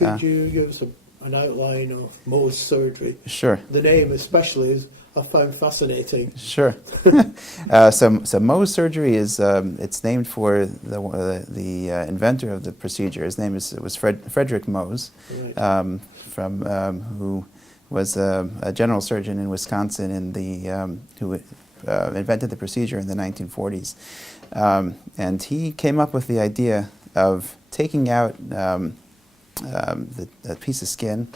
Could you give us an outline of Mohs surgery? Sure. The name especially is I found fascinating. Sure. So Mohs surgery is it's named for the inventor of the procedure. His name was Frederick Mohs, Right. who was a general surgeon in Wisconsin who invented the procedure in the 1940s. And he came up with the idea of taking out a piece of skin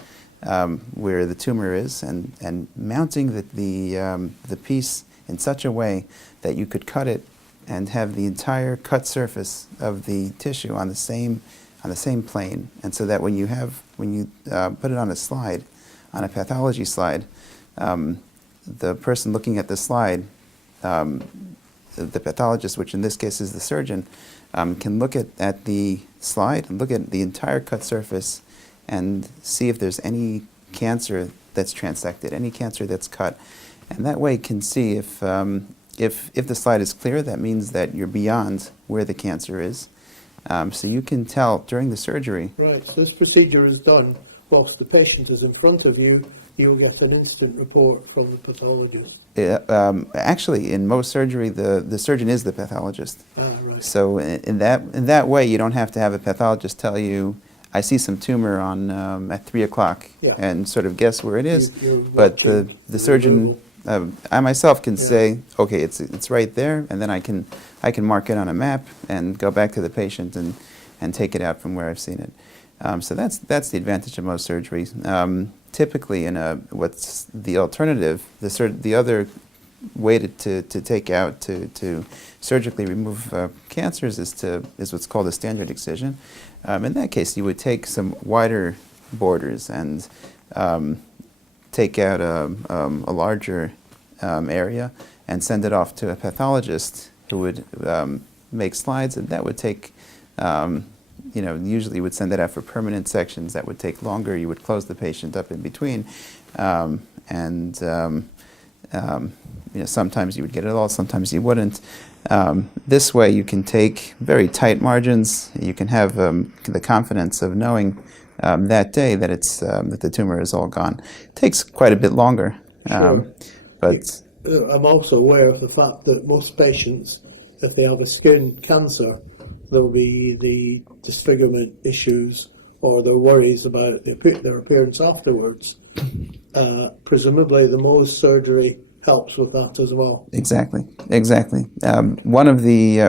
where the tumor is, and mounting the piece in such a way that you could cut it and have the entire cut surface of the tissue on the same plane, and so that when you put it on a slide, on a pathology slide, the person looking at the slide, the pathologist, which in this case is the surgeon, can look at the slide and look at the entire cut surface and see if there's any cancer that's transected, any cancer that's cut, and that way can see if the slide is clear, that means that you're beyond where the cancer is. So you can tell during the surgery. Right, so this procedure is done whilst the patient is in front of you. You'll get an instant report from the pathologist. Actually, in most surgery, the surgeon is the pathologist. Right. So in that way, you don't have to have a pathologist tell you, I see some tumor at 3 o'clock, Yeah. and sort of guess where it is. You're But watching the surgeon, I myself can say, okay, it's right there, and then I can mark it on a map and go back to the patient and take it out from where I've seen it. So that's the advantage of most surgeries. Typically, what's the alternative, the other way to take out, to surgically remove cancers is what's called a standard excision. In that case, you would take some wider borders and take out a larger area and send it off to a pathologist who would make slides, and that would take, usually you would send it out for permanent sections. That would take longer. You would close the patient up in between, sometimes you would get it all, sometimes you wouldn't. This way you can take very tight margins. You can have the confidence of knowing that day that that the tumor is all gone. It takes quite a bit longer. Sure. But I'm also aware of the fact that most patients, if they have a skin cancer, there'll be the disfigurement issues or their worries about their appearance afterwards. Presumably the Mohs surgery helps with that as well. Exactly. One of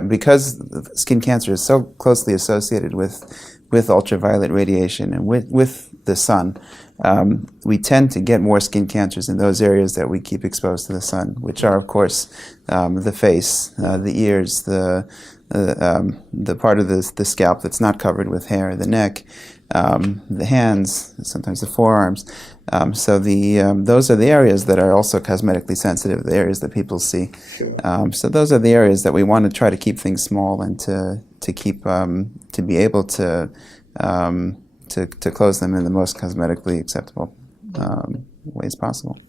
because skin cancer is so closely associated with ultraviolet radiation and with the sun, we tend to get more skin cancers in those areas that we keep exposed to the sun, which are, of course, the face, the ears, the part of the scalp that's not covered with hair, the neck, the hands, sometimes the forearms. So those are the areas that are also cosmetically sensitive, the areas that people see. Sure. So those are the areas that we want to try to keep things small and to keep to be able to close them in the most cosmetically acceptable ways possible.